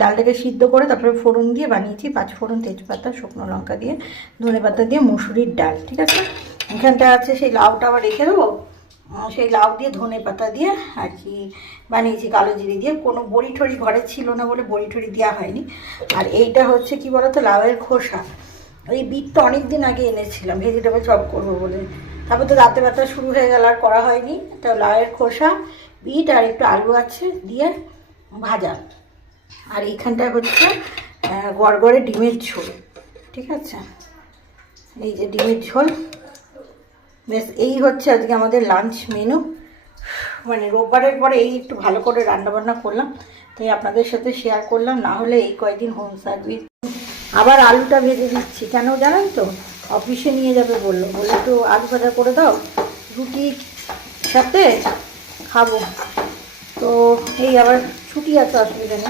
ডালটাকে সিদ্ধ করে তারপরে ফোড়ন দিয়ে বানিয়েছি, 5 ফোড়ন, তেজপাতা, শুকনো লঙ্কা দিয়ে, ধনেপাতা দিয়ে মুসুরির ডাল। ঠিক আছে, এখানটা আছে সেই লাউটা আবার রেখে দেবো, সেই লাউ দিয়ে ধনে পাতা দিয়ে আর কি বানিয়েছি, কালো জিরে দিয়ে। কোনো বড়ি ঠড়ি ঘরে ছিল না বলে বড়ি ঠড়ি দেওয়া হয়নি। আর এইটা হচ্ছে কি বলতো, লাউয়ের খোসা। এই বিটটা অনেক দিন আগে এনেছিলাম ভেজিটেবল চপ করবো বলে, তারপর তো রাতে ব্যথা শুরু হয়ে গেল আর করা হয়নি। তো লাউয়ের খোসা, বিট আর একটু আলু আছে দিয়ে ভাজা। আর এইখানটায় হচ্ছে গড়গড়ে ডিমের ঝোল। ঠিক আছে, এই যে ডিমের ঝোল। বেশ, এই হচ্ছে আজকে আমাদের লাঞ্চ মেনু। মানে রোববারের পরে এই একটু ভালো করে রান্নাবান্না করলাম, তাই আপনাদের সাথে শেয়ার করলাম। না হলে এই কয়েকদিন হোম সার্ভিস। আবার আলুটা ভেজে দিচ্ছি, কেন জানেন তো, অফিসে নিয়ে যাবে বললো, বলে একটু আলু ভাজা করে দাও, রুটির সাথে খাবো। তো এই আবার ছুটি আছে, অসুবিধা নেই।